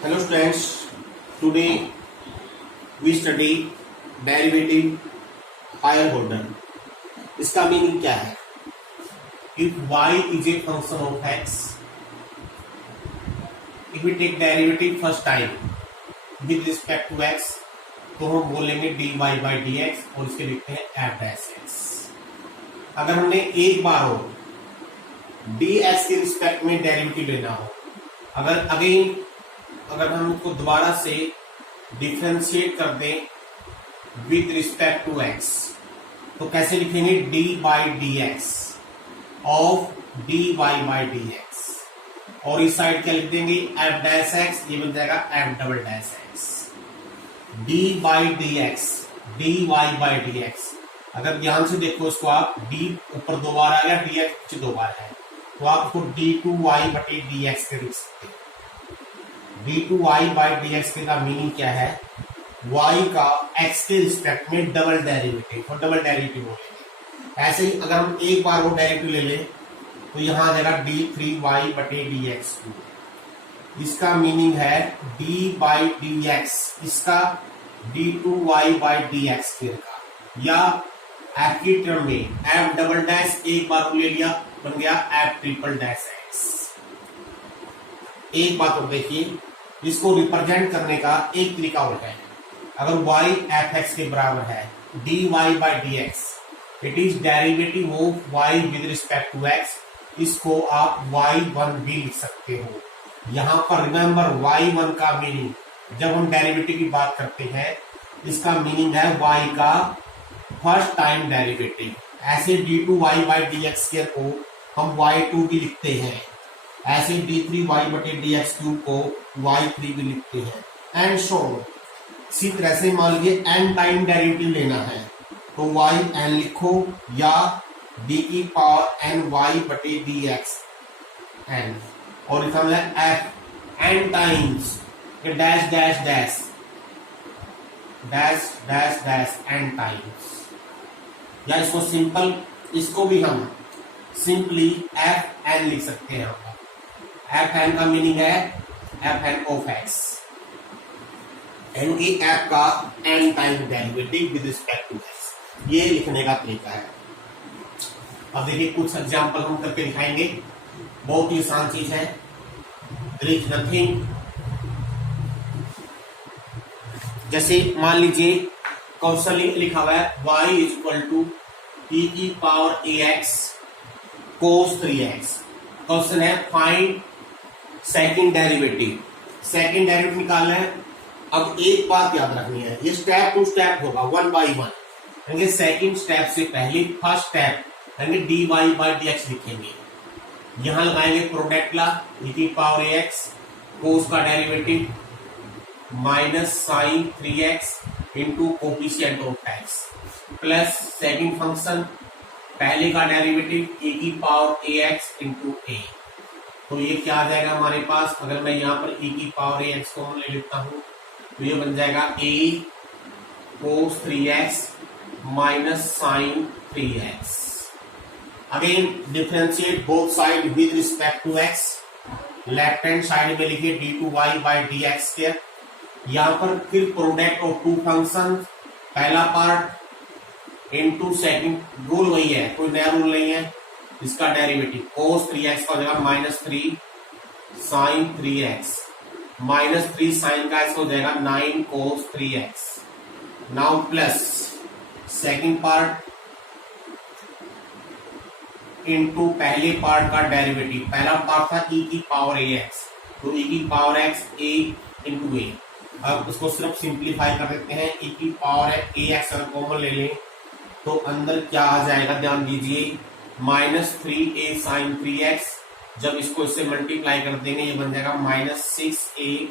Hello students, today we study derivative higher order. इसका meaning क्या है? If y is a function of x, if we take derivative first time with respect to x, तो हम बोलेंगे dy by dx और इसके लिखते हैं f dash x. अगर हमने एक बार हो dx के रिस्पेक्ट में डेरिवेटिव लेना हो, अगर हम उसको दोबारा से डिफरेंशिएट कर दें विद रिस्पेक्ट टू x, तो कैसे लिखेंगे? dy by dx of dy by dx और इस साइड क्या लिख देंगे? f डैश x, ये बन जाएगा f double dash x. dy by dx अगर ध्यान से देखो इसको, आप d ऊपर दो बार आ गया, dx नीचे दो बार है, तो आप इसको d2y बटे dx के लिख सकते हैं. d2y बाई dx के का मीनिंग क्या है? y का x के रिस्पेक्ट में डबल डेरिवेटिव, और डबल डेरिवेटिव बोलेंगे. ऐसे ही अगर हम एक बार वो डेरिवेटिव ले लें तो यहां आ जाएगा d3y बटे dx. इसका मीनिंग है d बाई dx, इसका d2y बाई dx का, या f की टर्म में f डबल डैश एक बार ले लिया, बन गया f ट्रिपल डैश x. एक बात और देखिए, इसको रिप्रेजेंट करने का एक तरीका और है. अगर y f(x) के बराबर है dy by dx, it is derivative of y with respect to x. इसको आप y1 भी लिख सकते हो. यहां पर रिमेंबर y1 का मीनिंग, जब हम डेरिवेटिव की बात करते हैं, इसका मीनिंग है y का फर्स्ट टाइम डेरिवेटिव. ऐसे d2y by dx को हम y2 भी लिखते हैं, ऐसे d3y बटे dx क्यूब को y3 भी लिखते हैं, एंड सो. इसी तरह से मान लीजिए n टाइम डेरिवेटिव लेना है तो yn लिखो, या d की पावर n y बटे dx n, और लिखा है f n times dash dash dash dash dash dash n times. या इसको सिंपल, इसको भी हम सिंपली f n लिख सकते हैं. एफ एन का मीनिंग है f n of x, n की एफ का n time derivative with respect to x. ये लिखने का तरीका है. अब देखिए कुछ एग्जांपल हम करके दिखाएंगे. बहुत ही आसान चीज है. There is nothing. जैसे मान लीजिए क्वेश्चन लिखा हुआ है y is equal to e की power ax cos 3x. Question है find second derivative. Second derivative निकालना है. अब एक बात याद रखनी है, ये स्टेप टू स्टेप होगा, one by one. Second step से पहले first step dy by dx लिखेंगे. यहां लगाएंगे प्रोडक्ट ला, e की पावर ax cos का derivative minus sine 3x into coefficient of x plus second function पहले का डेरिवेटिव e की पावर ax इंटू a. तो ये क्या आ जाएगा हमारे पास? अगर मैं यहाँ पर e की पावर ax को ले लेता हूँ तो ये बन जाएगा a cos 3x minus sine 3x. Again differentiate both side with respect to x. Left hand side में लिखिए d2y बाई dx स्क्वायर. यहाँ पर फिर प्रोडक्ट ऑफ टू फंक्शन, पहला पार्ट इनटू सेकंड. रूल वही है, कोई नया रूल नहीं है. इसका डेरिवेटिव cos 3x का हो जाएगा minus 3 sign 3x, minus 3 sign का इसका हो जाएगा 9 cos 3x. Now plus second part into पहले पार्ट का डेरिवेटिव. पहला पार्ट था e की पावर ax, तो e की power x a into a. अब उसको सिर्फ सिंप्लीफाई कर देते हैं. e की पावर ax अगर कॉमन ले लें तो अंदर क्या आ जाएगा? ध्यान दीजिए, माइनस 3a साइन 3x. जब इसको इससे मल्टीप्लाई कर देंगे ये बन जाएगा माइनस 6a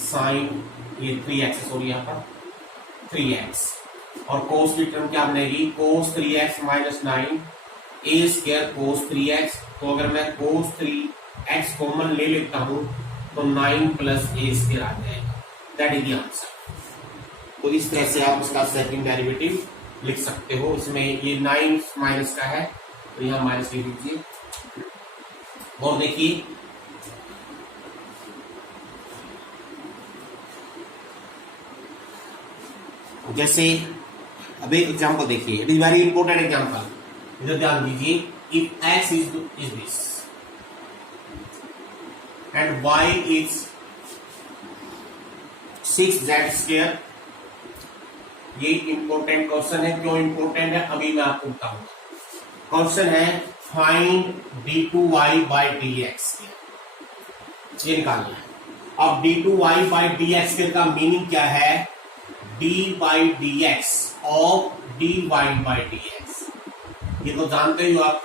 साइन ये 3x, सॉरी यहाँ पर 3x. और कोस की टर्म क्या बनेगी? cos 3x minus 9 a square cos 3x. तो अगर मैं cos 3x कॉमन ले लेता हूं तो 9 प्लस a स्क्वायर आ जाएगा. That is the answer. तो इस तरह से आप इसका सेकंड डेरिवेटिव लिख सकते हो. इसमें ये 9 माइनस का है तो यहाँ माइनस लिख लीजिए. और देखिए जैसे अब एक एग्जाम्पल देखिए, it is very important example, इधर ध्यान दीजिए। If x is this and y is 6z², ये इंपॉर्टेंट क्वेश्चन है। क्यों इंपॉर्टेंट है अभी मैं आपको बताऊंगा। क्वेश्चन है फाइंड d2y/dx, ये निकालना है। अब d2y/dx का मीनिंग क्या है? d/dx ऑफ dy/dx, ये तो जानते हो आप।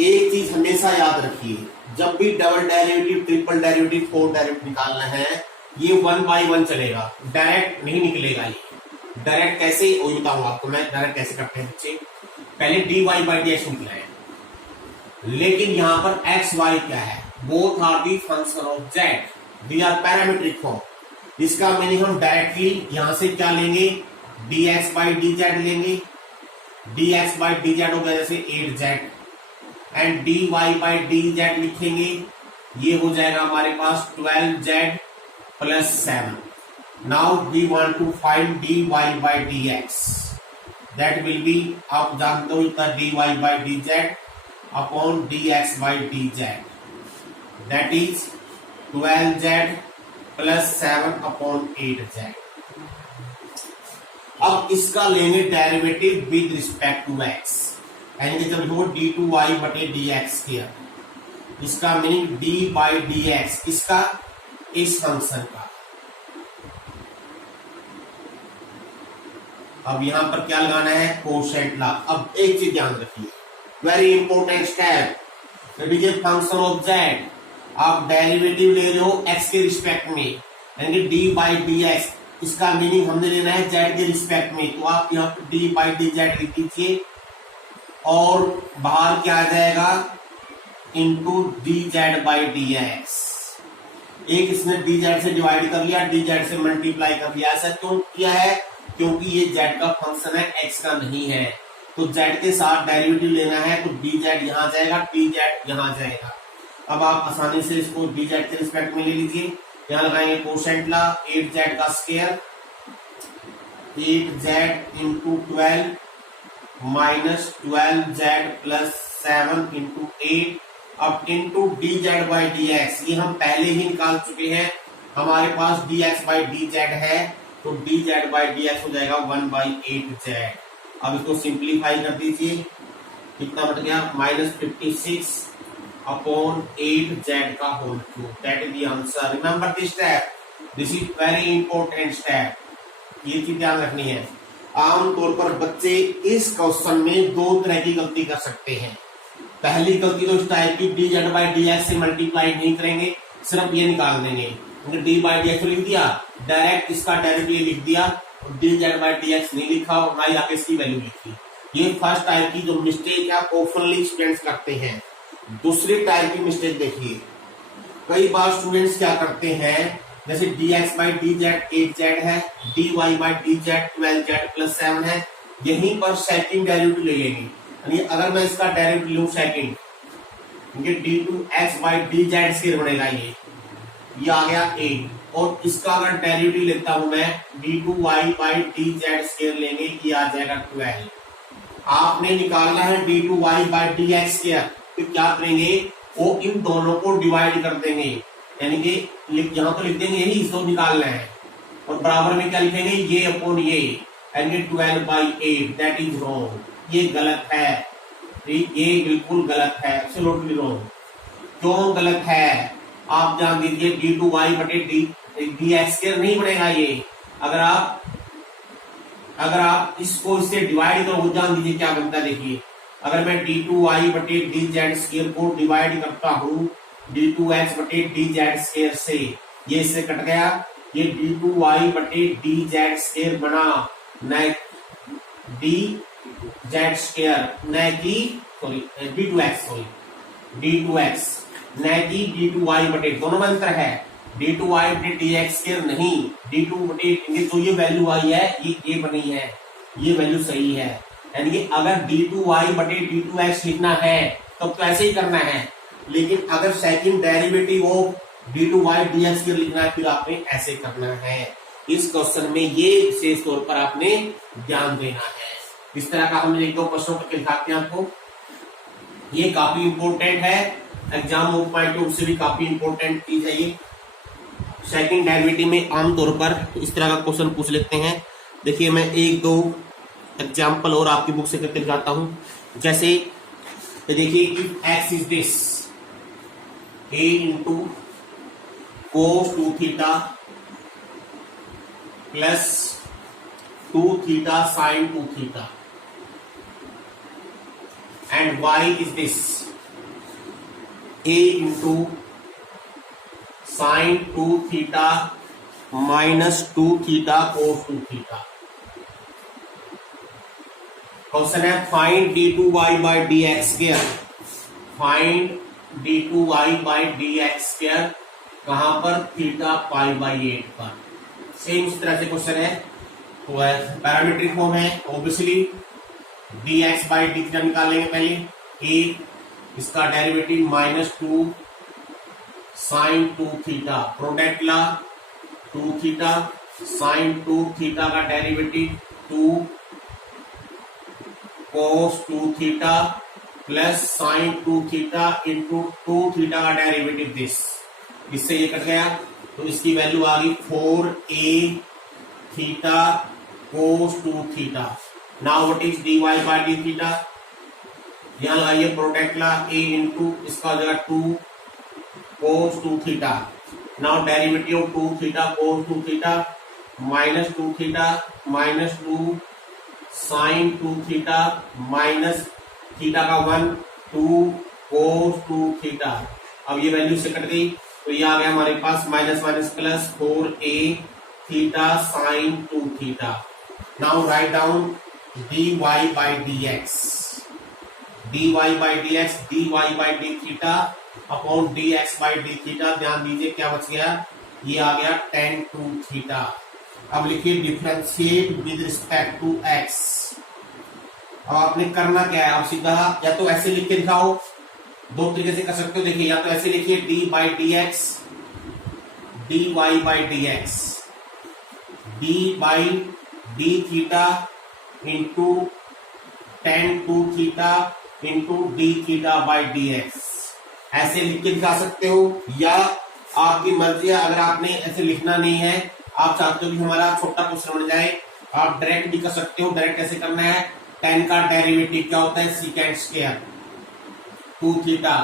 एक चीज हमेशा याद रखिए, जब भी double derivative, triple derivative, fourth derivative निकालना है, ये 1 by 1 चलेगा, डायरेक्ट नहीं निकलेगा। ये डायरेक्ट कैसे, वो बताऊंगा आपको मैं डायरेक्ट कैसे करते हैं बच्चे। पहले dy/dx निकला है, लेकिन यहां पर x y क्या है? Both are the function of z, the are parametric form. इसका मीनिंग हम डायरेक्टली यहां से क्या लेंगे? dx/dz लेंगे। dx/dz हो गया जैसे 8z, एंड dy/dz लिखेंगे, ये हो जाएगा हमारे पास 12z + 7। Now we want to find dy/dx, that will be, आप जानते हो इतना dy/dz upon dx/dz, that is 12z + 7 upon 8z। अब इसका लेंगे derivative with respect to x, यानी कि जब वो d2y/dx², इसका मीनिंग d/dx, इसका इस फंक्शन का। अब यहां पर क्या लगाना है? Quotient law. अब एक चीज ध्यान रखिए, very important step, it is a function of z। आप डेरिवेटिव ले रहे हो x के रिस्पेक्ट में, यानी कि d/dx, इसका मीनिंग हमने लेना है z के रिस्पेक्ट में। तो आप यहाँ पर d/dz लिख दीजिए, और बाहर क्या आ जाएगा? Into dz/dx। एक इसने dz से डिवाइड कर लिया, dz से मल्टीप्लाई कर लिया। ऐसा क्यों किया है? क्योंकि ये z का फंक्शन है, x का नहीं है। तो z के साथ डेरिवेटिव लेना है, तो dz यहां जाएगा, dz यहां जाएगा। अब आप आसानी से इसको dz के रिस्पेक्ट में ले लीजिए। यहां लगाएंगे कोशेंट लॉ, 8z का square, 8z into 12 minus 12z + 7 into 8, अब इंटू dz/dx, ये हम पहले ही निकाल चुके हैं, हमारे पास dx/dz है, तो dz/dx हो जाएगा 1/8z। अब इसको सिंप्लीफाई कर दीजिए, कितना बच गया? -56 अपॉन 8z का whole cube, that is the answer. Remember this step, this is very important step, ये चीज ध्यान रखनी है। आमतौर पर बच्चे इस क्वेश्चन में दो तरह की गलती कर सकते हैं। पहली गलती तो इस टाइप की, dz/dx से मल्टीप्लाई नहीं करेंगे, सिर्फ ये निकाल देंगे। d/dx लिख दिया, डायरेक्ट इसका डेरिवेटिव लिख दिया, और dz/dx नहीं लिखा और ना ही आगे इसकी वैल्यू लिखी। ये फर्स्ट टाइप की जो मिस्टेक है ऑफनली स्टूडेंट्स करते हैं। दूसरी टाइप की मिस्टेक देखिए, कई बार स्टूडेंट्स क्या करते हैं, जैसे dx/dz 8z है, dy/dz 12z + 7 है, यहीं पर सेकंड डेरिवेटिव ले लेंगे। यानी अगर मैं इसका डेरिवेटिव लूं सेकंड, d2x/dz बनेगा, ये आ गया a, और इसका अगर डेरिवेटिव लेता हूं मैं d2y/dz² लेंगे, ये आ जाएगा 12। आपने निकालना है d2y/dx², तो क्या करेंगे? वो इन दोनों को डिवाइड कर देंगे, यानी कि यहां तो लिख देंगे यही, इसको निकालना है, और बराबर में क्या लिखेंगे? ये अपॉन ये, यानी 12/8, दैट इज रॉन्ग, ये गलत है, ये बिल्कुल गलत है, एब्सोल्युटली रॉन्ग। क्यों गलत है? आप जान दीजिए, d2y/dx² नहीं बनेगा ये। अगर आप इसको इससे डिवाइड करो, जान दीजिए क्या बनता है। देखिए, अगर मैं d2y/dz² को डिवाइड करता हूं d2x/dz² से, ये इससे कट गया, ये d2y/dz² बना, न dz² न कि d2x न कि d2y/, दोनों में अंतर है। d2y/dx² नहीं, d2/, तो ये वैल्यू आई है, ये बनी है, ये वैल्यू सही है। यानी कि अगर d2y/d2x लिखना है तो ऐसे ही करना है, लेकिन अगर सेकंड डेरिवेटिव ऑफ d2y/dx लिखना है, फिर आपने ऐसे करना है। इस क्वेश्चन में ये विशेष तौर पर आपने ध्यान देना है। इस तरह का हमने एक दो प्रश्नों पर दिखाते हैं आपको। ये काफी इंपॉर्टेंट है, एग्जाम पॉइंट ऑफ से भी काफी इंपॉर्टेंट चीज है ये। सेकंड डेरिवेटिव में आमतौर पर इस तरह का क्वेश्चन पूछ लेते हैं। देखिए मैं एक दो एग्जाम्पल और आपकी बुक से करके दिखाता हूं। जैसे देखिए X is this A into cos 2 theta plus 2 theta sine 2 theta and Y is this A into sine 2 theta minus 2 theta cos 2 theta. Question है find d2y by D X square. Find d2y by D X square कहां पर? Theta pi by 8 पर। Same इस तरह से question है, तो parametric form है। Obviously dx by D theta निकालेंगे पहले। ए इसका derivative minus 2 sine 2 theta, product law 2 theta sine 2 theta का derivative 2 cos 2 theta plus sine 2 theta into 2 theta का डेरिवेटिव दिस, इससे ये कट गया तो इसकी वैल्यू आ गई 4a theta cos 2 theta. Now what is dy by d theta? यहां लगाइए प्रोडक्ट ला a इंटू इसका हो जाएगा 2 cos 2 theta. Now derivative 2 theta cos 2 theta minus 2 theta minus 2 sine 2 theta minus theta का 1 2 कोस 2 थीटा। अब ये वैल्यू से cut गई तो ये आ गया हमारे पास minus minus plus 4a theta sine 2 theta. Now write down dy by D X, dy by D X, dy by D theta upon dx by D theta. ध्यान दीजिए क्या बच गया, ये आ गया tan 2 थीटा। अब लिखिए differentiate with respect to x। अब आपने करना क्या है, आप सीधा या तो ऐसे लिख के दिखाओ, दो तरीके से कर सकते हो। देखिए या तो ऐसे लिखिए d by D X, dy by D x, d by D theta into tan 2 theta into d theta by D x, ऐसे लिख के दिखा सकते हो। या आपकी मर्जी है, अगर आपने ऐसे लिखना नहीं है, आप चाहते हो कि हमारा छोटा क्वेश्चन बन जाए, आप डायरेक्ट भी कर सकते हो। डायरेक्ट कैसे करना है, tan का डेरिवेटिव क्या होता है, सीकेंट स्क्वायर 2 थीटा।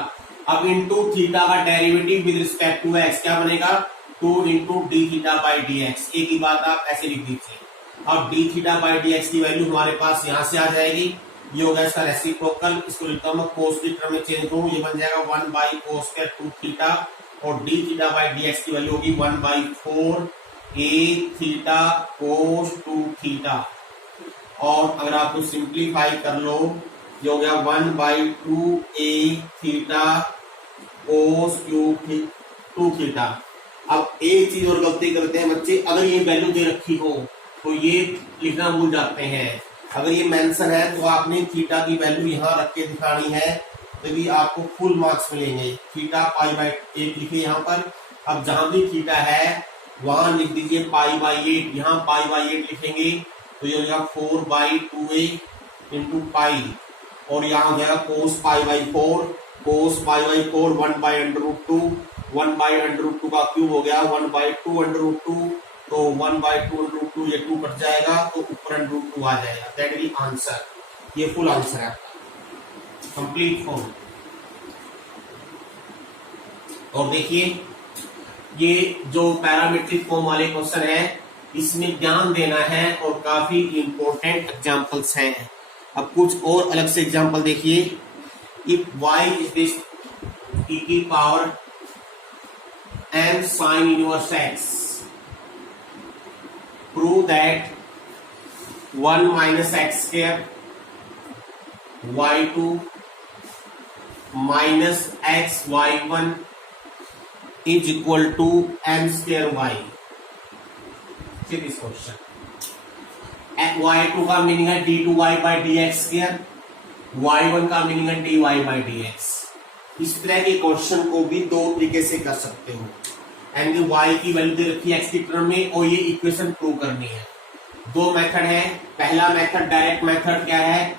अब इंटू थीटा का derivative with respect to x क्या बनेगा, 2 into d theta by D x. एक ही बात आप ऐसे लिख दीजिए। अब d theta by D x की वैल्यू हमारे पास यहां से आ जाएगी, ये होगा इसका रेसिप्रोकल। इसको लिखता हूं कोस की टर्म में चेंज करूं, ये बन जाएगा 1 बाई कोस स्क्वायर 2 थीटा और D theta by D x की वैल्यू होगी 1 by 4 a theta cos 2 theta. और अगर आप सिंप्लीफाई कर लो, ये हो गया 1 by 2a theta cos 2 theta. अब एक चीज और गलती करते हैं बच्चे, अगर ये वैल्यू दे रखी हो तो ये लिखना भूल जाते हैं। अगर ये मेंशन है तो आपने थीटा की वैल्यू यहाँ रख के दिखानी है, तभी आपको फुल मार्क्स मिलेंगे। थीटा पाई बाई 8 लिखे यहाँ पर। अब जहां भी थीटा है वहां लिख दीजिए पाई बाई 8, यहाँ पाई बाई 8 लिखेंगे तो ये हो जाएगा 4 बाई 2a इंटू पाई, और यहाँ हो जाएगा cos pi by 4, cos pi by 4 1 by √2, 1 by √2 का क्यूब हो गया 1 बाई 2 √2, तो 1 बाई 2 √2 ये 2 कट जाएगा तो ऊपर √2 आ जाएगा। दैट इज आंसर, ये फुल आंसर है कंप्लीट फॉर्म। और देखिए ये जो पैरामीट्रिक फॉर्म वाले क्वेश्चन है, इसमें ध्यान देना है और काफी इंपॉर्टेंट एग्जांपल्स हैं। अब कुछ और अलग से एग्जांपल देखिए। If y is this e की power m sin inverse x, prove that 1 minus x square y2 minus x y1 is equal to m square y। See this question। y2 का meaning है d2y by D x square, y1 का meaning है dy by D x. इस तरह के question को भी दो तरीके से कर सकते हो। एंड y की वैल्यू दे रखी है x की टर्म में और ये इक्वेशन प्रूव करनी है। दो मेथड है। पहला मेथड डायरेक्ट मेथड क्या है,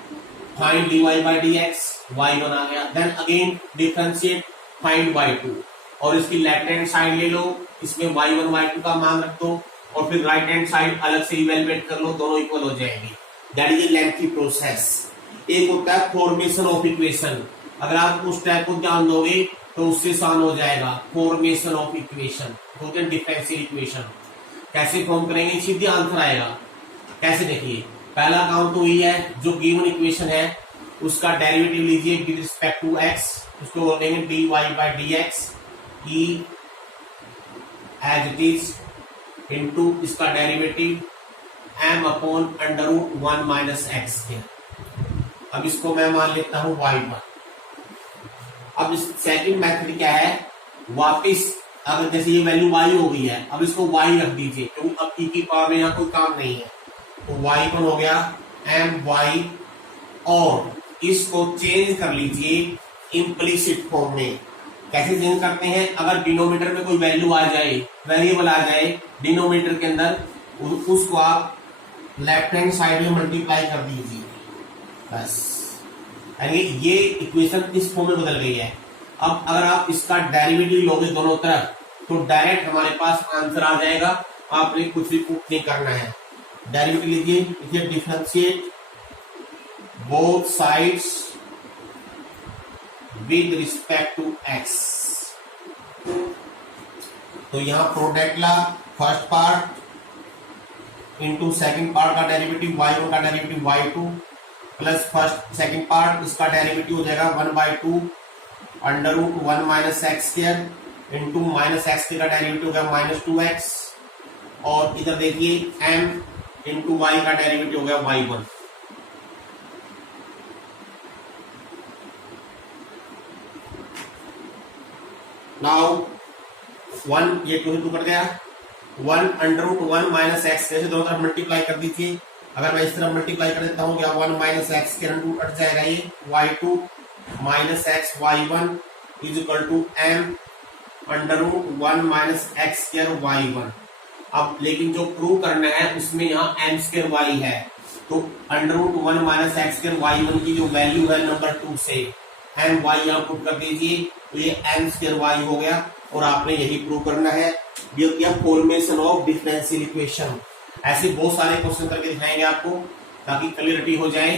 find dy by dx, y1 आ गया। Then again differentiate find y2 और इसकी लेफ्ट हैंड साइड ले लो, इसमें y1 y2 का मान रख दो और फिर राइट हैंड साइड अलग से इवेलुएट कर लो, दोनों इक्वल हो जाएंगे। That is a lengthy process. एक होता है फॉर्मेशन ऑफ इक्वेशन, अगर आप उस टाइप को ध्यान दोगे तो उससे आसान हो जाएगा। फॉर्मेशन ऑफ इक्वेशन होते हैं डिफरेंशियल इक्वेशन। कैसे फॉर्म करेंगे, सीधे आंसर आएगा। कैसे, देखिए पहला काम तो यही है, जो गिवन इक्वेशन है उसका डेरिवेटिव लीजिए विद रिस्पेक्ट टू x, उसको बोलेंगे dy बाई dx की एज इट इज इनटू इसका derivative m upon under root 1 minus x square. अब इसको मैं मान लेता हूं y1। अब इस सेकंड मेथड क्या है, वापस अगर जैसे ये वैल्यू y हो गई है, अब इसको y रख दीजिए क्योंकि अब e की पावर में यहाँ कोई काम नहीं है, तो y1 हो गया my और इसको चेंज कर लीजिए इम्प्लीसिट फॉर्म में। कैसे चेंज करते हैं, अगर डिनोमिनेटर में कोई वैल्यू आ जाए, वेरिएबल आ जाए डिनोमिनेटर के अंदर, उसको आप लेफ्ट हैंड साइड में मल्टीप्लाई कर दीजिए बस, यानी ये इक्वेशन इस फॉर्म में बदल गई है। अब अगर आप इसका डेरिवेटिव लोगे दोनों तरफ तो डायरेक्ट हमारे पास आंसर आ जाएगा, आपने कुछ भी पुट नहीं करना है। डेरिवेटिव लीजिए, differentiate both sides with respect to x। तो यहां product law first part into second part का डेरिवेटिव y1 का derivative y2 plus first second part इसका डेरिवेटिव हो जाएगा 1/2 under root 1 minus x square into minus X का derivative हो गया -2x और इधर देखिए m इंटू वाई का डेरिवेटिव हो गया y1। नाउ 1 ये 2 कर गया, 1 अंडर रूट 1 माइनस एक्स कैसे दोनों तरफ मल्टीप्लाई कर दीजिए। अगर मैं इस तरफ मल्टीप्लाई कर देता हूं क्या 1 माइनस एक्स के अंडर रूट कट जाएगा, ये y2 minus x y1 is equal to m under root 1 minus x square y1। अब लेकिन जो प्रूव करना है उसमें यहाँ m स्क्वायर y है, तो under root 1 minus x square y1 की जो वैल्यू है नंबर 2 से m y यहाँ पुट कर दीजिए, तो ये m स्क्वायर y हो गया और आपने यही प्रूव करना है। ये किया फॉर्मेशन ऑफ डिफरेंशियल इक्वेशन। ऐसे बहुत सारे क्वेश्चन करके दिखाएंगे आपको ताकि क्लियरिटी हो जाए।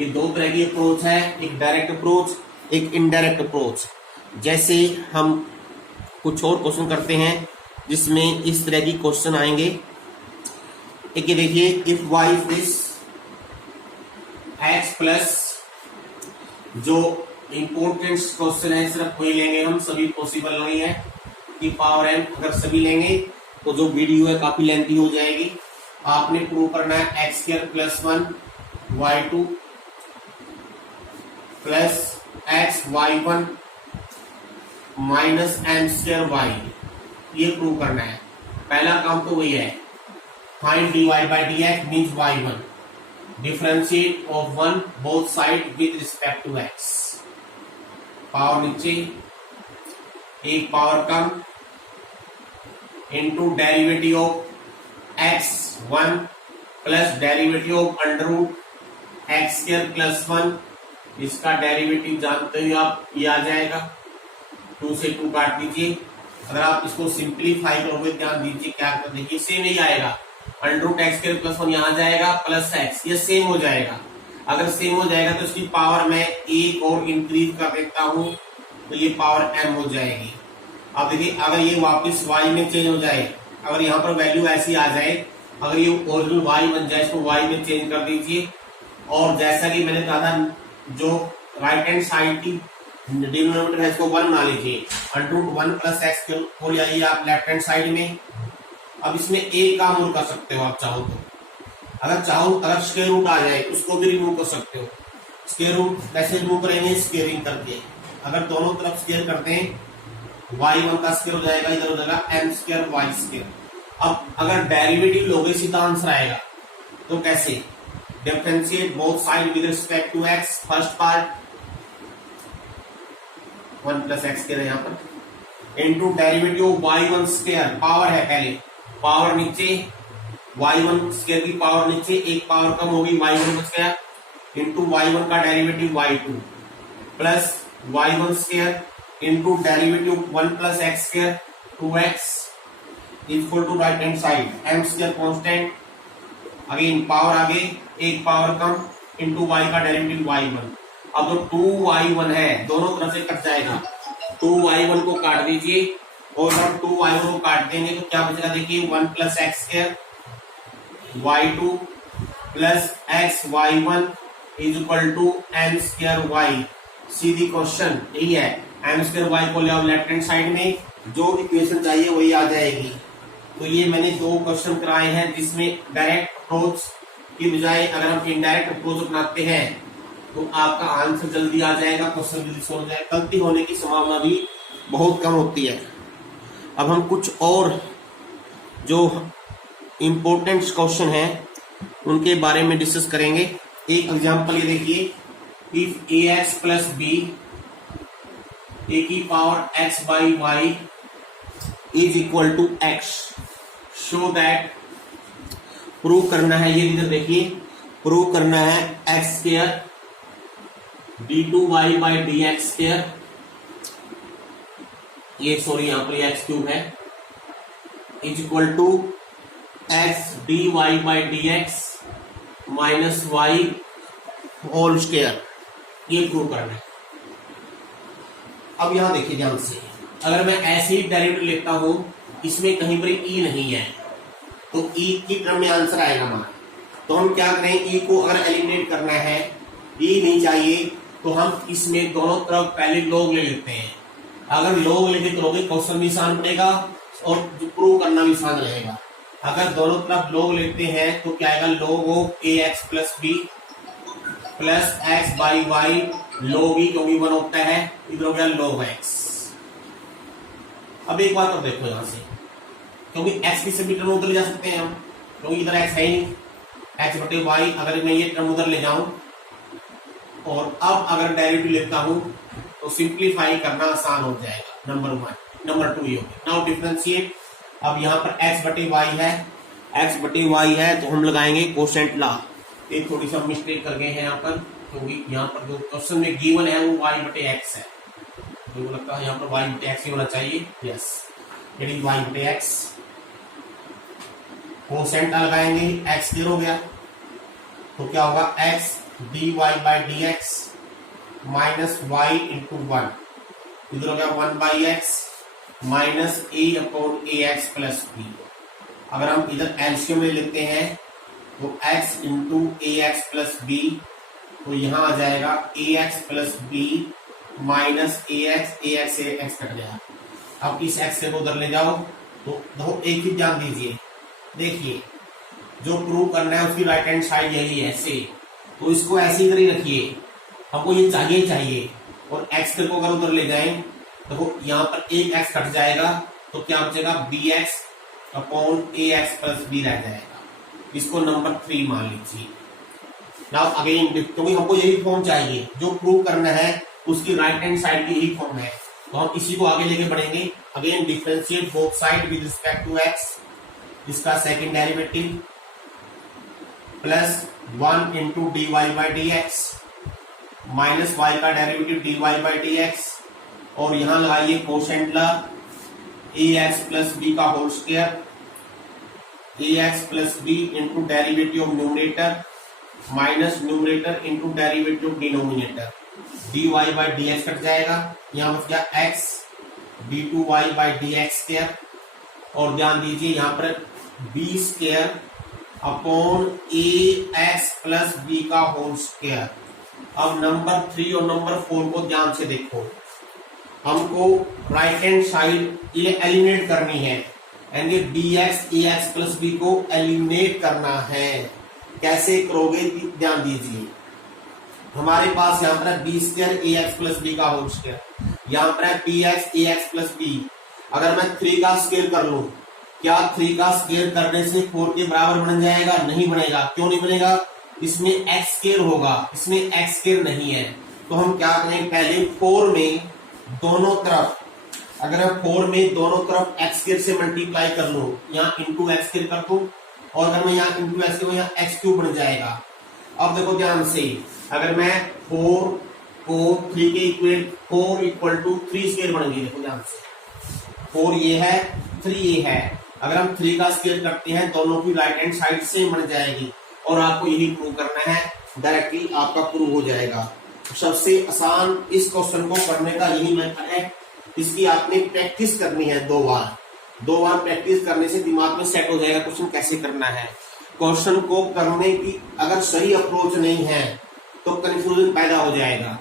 ये दो तरह की अप्रोच है, एक डायरेक्ट अप्रोच, एक इनडायरेक्ट अप्रोच। जैसे हम कुछ और क्वेश्चन करते हैं जिसमें इस तरह की क्वेश्चन आएंगे। एक ये देखिए, if y is this x plus, जो इंपोर्टेंट क्वेश्चन है सिर्फ वही लेंगे हम, सभी पॉसिबल नहीं है कि पावर n अगर सभी लेंगे तो जो वीडियो है काफी लेंथी हो जाएगी। आपने प्रूव करना है x square plus 1 y2 plus x y1 minus m square y, ये प्रूव करना है। पहला काम तो वही है, find dy by dx means y1, differentiate of 1 both side with respect to x। Power नीचे, एक पावर कम into derivative of x1 plus derivative of under root x square plus 1, इसका डेरिवेटिव जानते हुए आप ये आ जाएगा, 2 से 2 काट दीजिए। अगर आप इसको सिंप्लीफाई करोगे, ध्यान दीजिए क्या कर, देखिए सेम ही आएगा, under root x square plus 1 यहाँ जाएगा प्लस x, ये सेम हो जाएगा। अगर सेम हो जाएगा तो इसकी पावर मैं एक और इंक्रीज कर देता हूं तो ये पावर m हो जाएगी। अब देखिए अगर ये वापस y में चेंज हो जाए, अगर यहाँ पर वैल्यू ऐसी आ जाए, अगर ये ओरिजिनल y बन जाए इसको y में चेंज कर दीजिए। और जैसा कि मैंने कहा था, जो राइट हैंड साइड की डिनोमिनेटर है इसको 1 बना लीजिए, अंडर रूट 1 प्लस एक्स को ले आइए आप लेफ्ट हैंड साइड में। अब इसमें एक काम और कर सकते हो आप चाहो तो, अगर चाहो अगर स्क्वायर रूट आ जाए उसको भी रिमूव कर सकते हो। स्क्वायर रूट कैसे रिमूव करेंगे, स्क्वेयरिंग करके। अगर दोनों तरफ स्क्वायर करते हैं y1 का स्क्वायर हो जाएगा, इधर हो जाएगा m स्क्वायर y स्क्वायर। अब अगर डेरिवेटिव लोगे सीधा आंसर आएगा, तो कैसे, differentiate both side with respect to x। First part 1 plus x square है यहाँ पर, into derivative y1 square, power है पहले, पावर नीचे, y1 स्क्वायर की पावर नीचे, एक पावर कम होगी, y1 बच गया, इंटू y1 का derivative y2 plus y1 square into derivative 1 plus x square 2x equal to right hand side m square constant, again power आगे, एक पावर कम, इंटू y का डेरिवेटिव y1। अब जो 2y1 है दोनों तरफ से कट जाएगा, 2y1 को काट दीजिए और जब 2y1 को काट देंगे तो क्या बचेगा, देखिए 1 plus x square y2 plus x y1 is equal to m square y। सीधी क्वेश्चन यही है, एम स्क्वायर y को ले आओ लेफ्ट हैंड साइड में, जो इक्वेशन चाहिए वही आ जाएगी। तो ये मैंने दो क्वेश्चन कराए हैं जिसमें डायरेक्ट अप्रोच की बजाय अगर हम इनडायरेक्ट अप्रोच अपनाते हैं तो आपका आंसर जल्दी आ जाएगा, क्वेश्चन जल्दी सॉल्व हो जाएगा, गलती होने की संभावना भी बहुत कम होती है। अब हम कुछ और जो इम्पोर्टेंट क्वेश्चन हैं उनके बारे में डिस्कस करेंगे। एक एग्जांपल ये देखिए, if ax plus b a की power x by y is equal to x, show that, prove करना है, ये इधर देखिए, प्रूव करना है x square d2y by D x square, ये सॉरी यहां पर एक्स क्यूब है, is equal to x d Y by D x minus y whole square, ये प्रूव करना है। अब यहां देखिए ध्यान से, अगर मैं ऐसे ही डेरिवेटिव लेता हूं, इसमें कहीं पर ई नहीं है तो ई की टर्म में आंसर आएगा हमारा। तो हम क्या करें, ई को अगर एलिमिनेट करना है, ई नहीं चाहिए तो हम इसमें दोनों तरफ पहले लॉग ले लेते हैं। अगर लॉग लेके करोगे क्वेश्चन भी आसान पड़ेगा और प्रूव करना भी आसान रहेगा। अगर दोनों तरफ लॉग लेते हैं तो क्या आएगा, log of A x plus B plus X by Y, log ही क्योंकि 1 होता है, इधर हो गया लॉग एक्स। अब एक बात और देखो यहां से, क्योंकि x की सभी टर्म उधर ले जा सकते हैं हम, क्योंकि इधर x है ही नहीं, x बटे वाई, अगर मैं ये टर्म उधर ले जाऊं और अब अगर डेरिवेटिव लेता हूं तो सिंप्लीफाई करना आसान हो जाएगा, नंबर 1। नंबर 2 ये हो गया। नाउ डिफरेंशिएट, अब यहाँ पर x बटे वाई है, x बटे वाई है तो हम लगाएंगे कोशेंट लॉ। एक थोड़ी सा मिस्टेक कर गए हैं यहाँ पर, क्योंकि यहाँ पर जो क्वेश्चन में गिवन है वो y बटे x है, तो मुझे लगता है यहाँ पर y बटे x ही होना चाहिए। यस, इट इज y बटे x, कोसेंट लगाएंगे, x 0 हो गया तो क्या होगा, x dy by D x minus y into 1, इधर हो गया 1 by x minus a upon a x plus b. अगर हम इधर एलसीएम ले लेते हैं तो x into a x plus b, तो यहां आ जाएगा a x plus b minus a x से एक्स कट गया। अब इस एक्स से उधर ले जाओ तो एक ही ध्यान दीजिए, देखिए जो प्रूव करना है उसकी राइट हैंड साइड यही है ऐसे, तो इसको ऐसे ही रखिए, हमको ये चाहिए और एक्स को अगर उधर ले जाएं तो यहाँ पर एक एक्स कट जाएगा तो क्या बचेगा, B x upon a x plus B रह जाएगा। इसको नंबर 3 मान लीजिए। नाउ अगेन, क्योंकि हमको यही फॉर्म चाहिए, जो प्रूव करना है उसकी राइट हैंड साइड की यही फॉर्म है, तो हम इसी को आगे लेके बढ़ेंगे। Again differentiate both side with respect to X, इसका second derivative plus 1 into D Y by D x minus Y का derivative D Y by D X, और यहां लगाइए quotient law, A x plus B का whole square, A x plus B into derivative of numerator minus numerator into derivative of denominator, D Y by D X cut जाएगा, यहां बच गया X D to y by D x square, और ध्यान दीजिए यहां पर b square upon a x plus B का होल स्क्वायर। अब नंबर 3 और नंबर 4 को ध्यान से देखो, हमको राइट हैंड साइड ये एलिमिनेट करनी है, यानी b x a x plus b को एलिमिनेट करना है। कैसे करोगे ध्यान दीजिए, हमारे पास यहाँ पर है B square A x plus B का होल स्क्वायर, यहाँ पर है B x a x plus b. अगर मैं 3 का स्क्वायर कर लूं, क्या 3 का स्क्वायर करने से 4 के बराबर बन जाएगा? नहीं बनेगा। क्यों नहीं बनेगा? इसमें एक्स स्क्वायर होगा, इसमें एक्स स्क्वायर नहीं है। तो हम क्या करें, पहले 4 में दोनों तरफ अगर मैं 4 में दोनों तरफ एक्स स्क्वायर से मल्टीप्लाई कर लूं, यहाँ इंटू एक्स स्क्वायर कर दूं, और अगर मैं यहाँ इंटू एक्स करूं, यहाँ एक्स क्यूब बन जाएगा। अब देखो ध्यान से, अगर मैं 4 को 3 के इक्वल 4 इक्वल टू 3 स्क्वायर बन गई। देखो ध्यान से, 4 ये है, 3 ये है। अगर हम 3 का स्क्वायर करते हैं, दोनों की राइट हैंड साइड सेम बन जाएगी, और आपको यही प्रूव करना है, डायरेक्टली आपका प्रूव हो जाएगा। सबसे आसान इस क्वेश्चन को करने का यही मेथड है। इसकी आपने प्रैक्टिस करनी है 2 बार प्रैक्टिस करने से दिमाग में सेट हो जाएगा क्वेश्चन कैसे करना है। क्वेश्चन को करने की अगर सही अप्रोच नहीं है तो कंफ्यूजन पैदा हो जाएगा।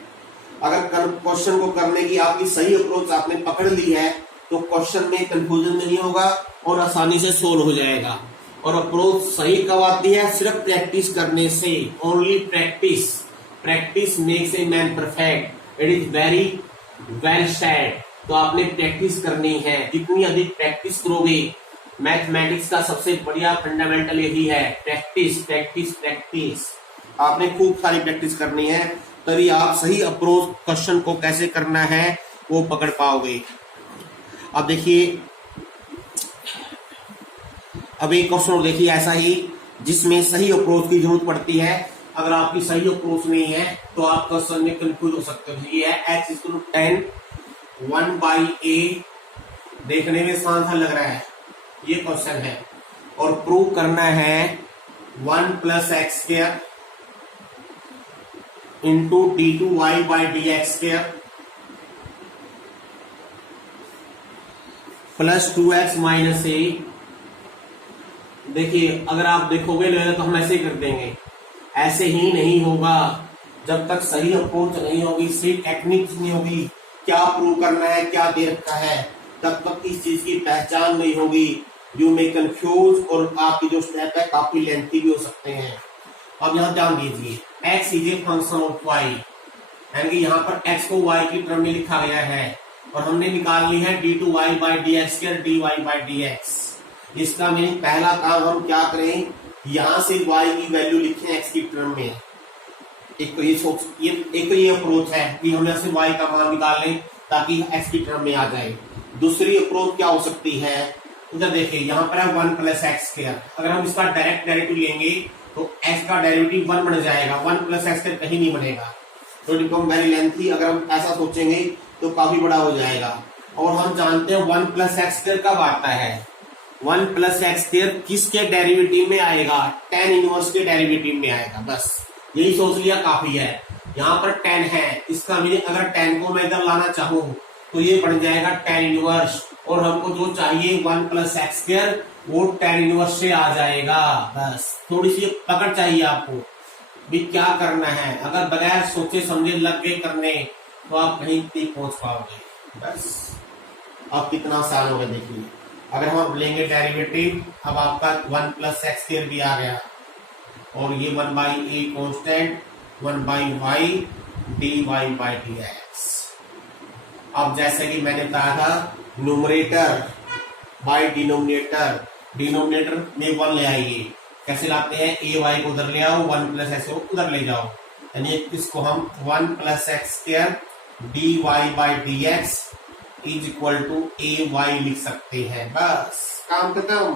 अगर क्वेश्चन को करने की आपकी सही अप्रोच आपने पकड़ ली है तो क्वेश्चन में कंफ्यूजन नहीं होगा और आसानी से सोल्व हो जाएगा। और अप्रोच सही कब आती है? सिर्फ प्रैक्टिस करने से। Only practice makes a man perfect. It is very well said. तो आपने प्रैक्टिस करनी है, जितनी अधिक प्रैक्टिस करोगे। मैथमेटिक्स का सबसे बढ़िया फंडामेंटल यही है, प्रैक्टिस। आपने खूब सारी प्रैक्टिस करनी है, तभी आप सही अप्रोच क्वेश्चन को कैसे करना है वो पकड़ पाओगे। अब देखिए, अब एक क्वेश्चन देखिए ऐसा ही, जिसमें सही अप्रोच की जरूरत पड़ती है। अगर आपकी सही अप्रोच नहीं है तो आप क्वेश्चन में कंफ्यूज हो सकते हो। ये है x = 10 1/a। देखने में आसान सा लग रहा है, ये क्वेश्चन है, और प्रूव करना है 1 + x² into d2y/dx² plus 2x - a। देखिए, अगर आप देखोगे तो हम ऐसे ही कर देंगे, ऐसे ही नहीं होगा। जब तक सही अप्रोच नहीं होगी, सही टेक्निक नहीं होगी, क्या प्रूव करना है, क्या दे रखा है, तब तक इस चीज की पहचान नहीं होगी। यू में कंफ्यूज, और आपकी जो स्टेप है काफी लेंथी भी हो सकते हैं। अब यहाँ ध्यान दीजिए, x is a function of y, यानी कि यहाँ पर x को y की टर्म में लिखा गया है, और हमने निकाल ली है d2y/dx² dy/dx। इसका मीनिंग पहला काम हम क्या करें, यहां से y की वैल्यू लिखें x की टर्म में। एक तो ये अप्रोच है कि हम यहाँ से y का मान निकाल लें ताकि x की टर्म में आ जाए। दूसरी अप्रोच क्या हो सकती है, इधर देखिए, यहाँ पर है 1 + x²। अगर हम इसका डायरेक्ट डेरिवेटिव लेंगे तो x का डेरिवेटिव 1 बन जाएगा, 1 + x² कहीं नहीं बनेगा, तो इट बिकम वेरी लेंथी। अगर हम ऐसा सोचेंगे तो काफी बड़ा हो जाएगा। और हम जानते हैं 1 + x² कब आता है, 1 + x² किसके डेरिवेटिव में आएगा, tan इनवर्स के डेरिवेटिव में आएगा। बस यही सोच लिया काफी है। यहाँ पर tan है, इसका मीनिंग अगर tan को मैं इधर लाना चाहूं तो ये बन जाएगा tan इनवर्स, और हमको जो चाहिए 1 + x² वो tan इनवर्स से आ जाएगा। बस थोड़ी सी पकड़ चाहिए आपको भी क्या करना है। अगर बगैर सोचे समझे लग गए करने तो आप कहीं नहीं पहुंच पाओगे। बस अब कितना आसान होगा देखिए। अगर हम लेंगे डेरिवेटिव, अब आपका 1 + x² भी आ गया, और ये 1/a कांस्टेंट 1/y dy/dx। अब जैसे कि मैंने कहा था, न्यूमरेटर बाय डिनोमिनेटर में 1 ले आइए। कैसे लाते हैं, ay को उधर ले आओ, 1 + x को उधर ले जाओ, यानी इसको हम 1 + x² dy/dx = ay लिख सकते हैं। बस काम खत्म।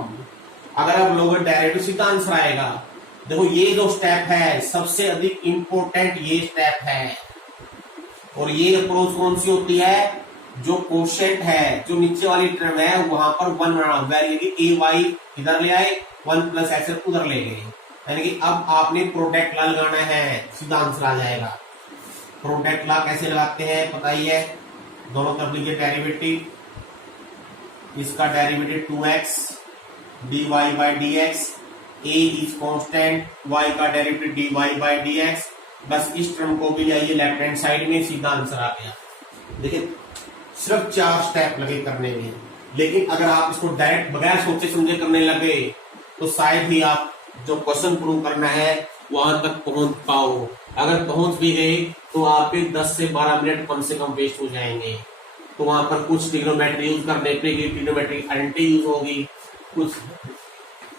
अगर आप लोग डायरेक्ट सीधा आंसर आएगा। देखो, ये जो स्टेप है सबसे अधिक इंपॉर्टेंट ये स्टेप है, और ये अप्रोच कौन सी होती है, जो कोशेंट है, जो नीचे वाली टर्म है वहां पर 1 बनाना, वैल्यू की ay इधर ले आए, 1 + x उधर ले गए, यानी कि अब आपने प्रोडक्ट लॉ लगाना है, सीधा आंसर आ जाएगा। प्रोडक्ट लॉ कैसे लगाते हैं पता ही है, दोनों तरफ लीजिए डेरिवेटिव, इसका derivative 2x dy/dx, a is constant, y का डेरिवेटिव dy/dx। बस इस टर्म को भी लाइए लेफ्ट हैंड साइड में, सीधा आंसर आ गया। देखिए, सिर्फ 4 स्टेप लगे करने में, लेकिन अगर आप इसको डायरेक्ट बगैर सोचे समझे करने लगे तो शायद ही आप जो क्वेश्चन प्रूव करना है वहां तक पहुंच पाओ। अगर पहुंच भी गए तो आपके 10 से 12 मिनट कम से कम वेस्ट हो जाएंगे। तो वहां पर कुछ ट्रिग्नोमेट्री यूज करने पे ट्रिग्नोमेट्री आइडेंटिटी यूज होगी, कुछ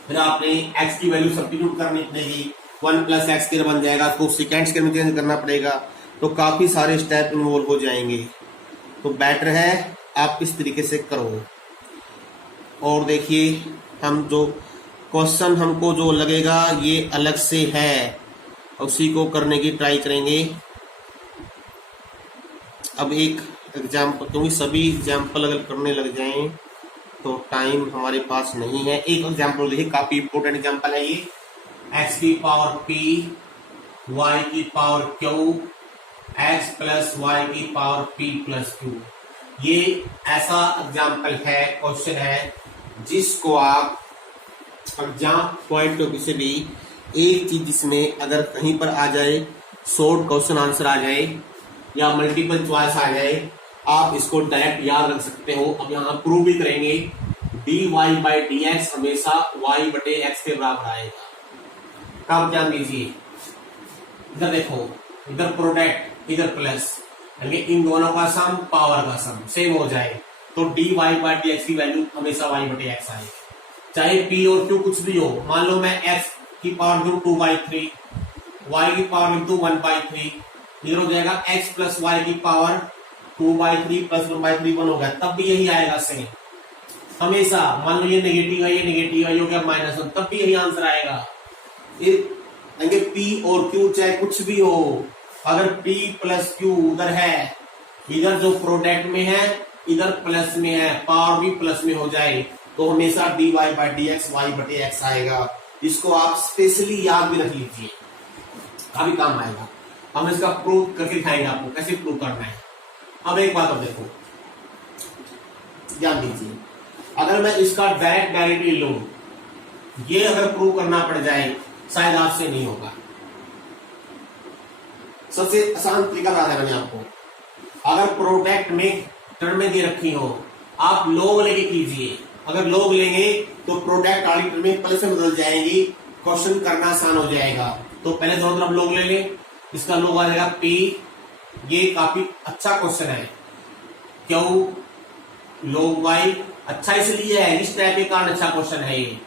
फिर आपने x की वैल्यू सब्स्टिट्यूट करनी पड़ेगी, 1 + x² बन जाएगा, तो सेकेंड्स के में चेंज करना पड़ेगा, तो काफी सारे स्टेप इन्वॉल्व हो जाएंगे। तो बेटर है आप इस तरीके से करो। और देखिए हम जो क्वेश्चन हमको जो लगेगा ये अलग से है, उसी को करने की ट्राई करेंगे। अब एक एग्जाम्पल, क्योंकि सभी एग्जाम्पल अगर करने लग जाएं तो टाइम हमारे पास नहीं है। एक एग्जाम्पल देखिए, काफी इंपोर्टेंट एग्जाम्पल है ये। एक्स की पावर पी, वाई की power q, x plus y की पावर पी प्लस क्यू। ये ऐसा एग्जाम्पल है, क्वेश्चन है जिसको आप एग्जाम पॉइंट ऑफ व्यू से भी एक चीज जिसमें अगर कहीं पर आ जाए, शॉर्ट क्वेश्चन आंसर आ जाए या मल्टीपल चॉइस आ जाए, आप इसको डायरेक्ट याद रख सकते हो। अब यहाँ प्रूव भी करेंगे, d Y by D x हमेशा वाई बटे एक्स के बराबर आएगा। कब ध्यान दीजिए, इधर देखो, इधर प्रोडक्ट इधर प्लस, यानी इन दोनों का सम पावर का सम सेम हो जाए तो d Y by D x की वैल्यू हमेशा वाई बटे एक्स आएगी, चाहे पी और क्यू कुछ भी हो। मान लो मैं एक्स की पावर दू 2/3, वाई की पावर दू 1/3, इधर हो जाएगा एक्स प्लस वाई की पावर 2/3 प्लस 1/3 1 हो गया, तब भी यही आएगा सेम हमेशा। मान लो ये नेगेटिव है, ये नेगेटिव है, ये हो गया -1, तब भी यही आंसर आएगा। पी और क्यू चाहे कुछ भी हो, अगर पी प्लस क्यू उधर है, इधर जो प्रोडक्ट में है इधर प्लस में है, पावर भी प्लस में हो जाए तो हमेशा d Y by D x y बटे एक्स आएगा। इसको आप स्पेशली याद भी रख लीजिए, काफी काम आएगा। हम इसका प्रूव करके दिखाएंगे आपको कैसे प्रूव करना है। अब एक बात और देखो, ध्यान दीजिए, अगर मैं इसका डायरेक्ट डेरिवेटिव लूं, ये अगर प्रूव करना पड़ जाए शायद आपसे नहीं होगा। सबसे आसान तरीका बता दें मैंने आपको, अगर प्रोडक्ट में टर्म में दे रखी हो, आप लॉग लेके कीजिए। अगर लॉग लेंगे तो प्रोडक्ट वाली टर्म में प्लस में बदल जाएंगी, क्वेश्चन करना आसान हो जाएगा। तो पहले दोनों तरफ लॉग ले लें, इसका लॉग आ जाएगा पी, ये काफी अच्छा क्वेश्चन है। क्यों लॉग वाई अच्छा इसलिए है, इस टाइप के कारण अच्छा क्वेश्चन है ये।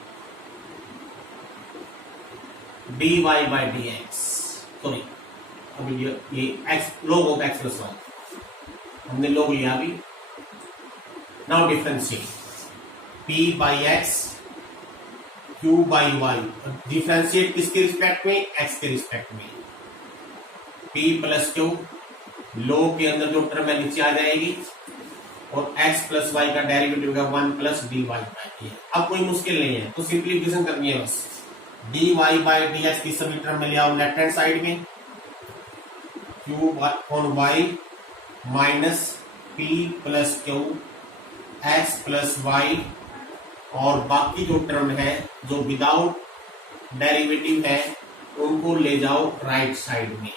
D Y by D x, sorry अभी ये x log of x plus y हमने लॉग लिया अभी। Now differentiate p by x q by y, differentiate किसके रिस्पेक्ट में, एक्स के रिस्पेक्ट में। पी प्लस क्यू, लॉग के अंदर जो टर्म है नीचे आ जाएगी और x प्लस वाई का डेरिवेटिव होगा 1 plus d Y by D x. अब कोई मुश्किल नहीं है, तो सिंप्लीफिकेशन करनी है बस। D Y by D x की सभी टर्म में ले आओ लेफ्ट हैंड साइड में, q on y minus p plus q x plus y, और बाकी जो टर्म है जो विदाउट डेरिवेटिव है उनको ले जाओ राइट साइड में।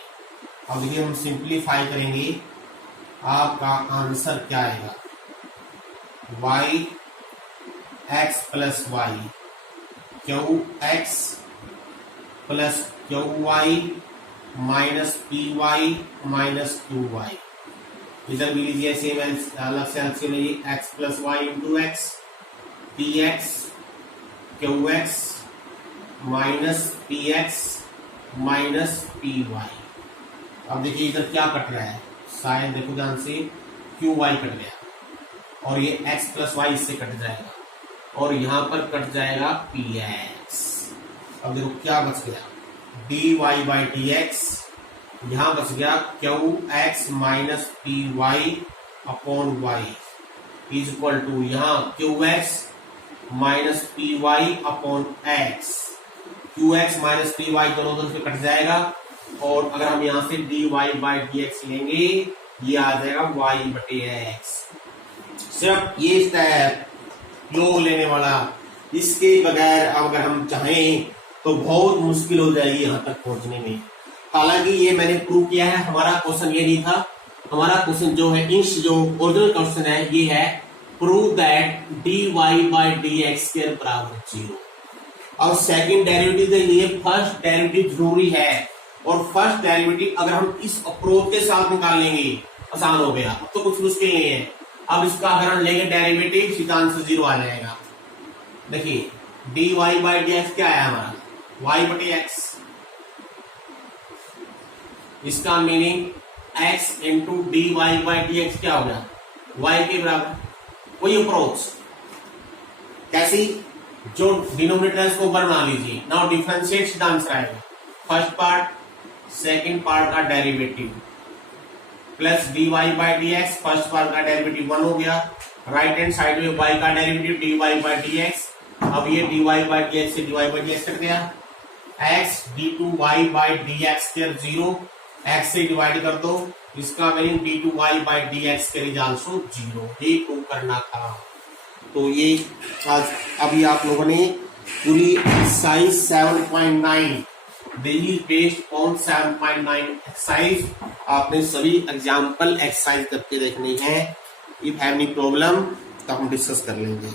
अब देखिए हम सिंप्लीफाई करेंगे, आपका आंसर क्या आएगा, y x plus y q x plus q y minus P y minus q y. इधर भी लीजिए सेम अलग से लीजिए, x plus y into x, p x Q x minus p x minus P y. अब देखिए इधर क्या कट रहा है, शायद देखो ध्यान से, क्यू वाई कट गया और ये एक्स प्लस वाई इससे कट जाएगा और यहां पर कट जाएगा पी एक्स। अब देखो क्या बच गया, D Y by D X, यहां बच गया Q x minus P Y upon Y is equal to यहाँ Q x minus P Y upon X. Q x minus P Y दोनों तरफ से कट जाएगा और अगर हम यहां से d Y by D x लेंगे, ये आ जाएगा वाई बटे एक्स। सिर्फ ये स्टेप लोग लेने वाला, इसके बगैर अगर हम चाहें तो बहुत मुश्किल हो जाएगी यहां तक पहुंचने में। हालांकि ये मैंने प्रूव किया है, हमारा क्वेश्चन ये नहीं था। हमारा क्वेश्चन जो है, इंस जो ओरिजिनल क्वेश्चन है ये है prove that d Y by D x के बराबर 0। अब सेकंड डेरिवेटिव के लिए फर्स्ट डेरिवेटिव जरूरी है और फर्स्ट डेरिवेटिव अगर हम इस अप्रोच के साथ निकाल लेंगे आसान हो गया, अब तो कुछ मुश्किल नहीं है। अब इसका अगर हम लेंगे डेरिवेटिव, सीधा आंसर 0 आ जाएगा। देखिए d Y by D x क्या है हमारा, वाई बटे एक्स, इसका meaning x into D Y by D x क्या हो गया, y के बराबर। वही अप्रोच कैसी, जो डिनोमिनेटर है उसको ऊपर बना लीजिए। नाउ डिफरेंशिएट द आंसर आएगा, फर्स्ट पार्ट सेकंड पार्ट का derivative plus dy by D x, first part का डेरिवेटिव 1 हो गया, राइट हैंड साइड में y का derivative dy by D x, अब ये dy बाई डी एक्स से dy by D X cut गया, x d2y by D x square 0, x से डिवाइड कर दो, इसका value d2y by D x square is also 0, ये प्रूव करना था। तो ये आज अभी आप लोगों ने पूरी exercise 7.9 this is based on 7.9 exercise, आपने सभी एग्जाम्पल एक्सरसाइज करके देखनी है। इफ हैव एनी प्रॉब्लम तो हम डिस्कस कर लेंगे।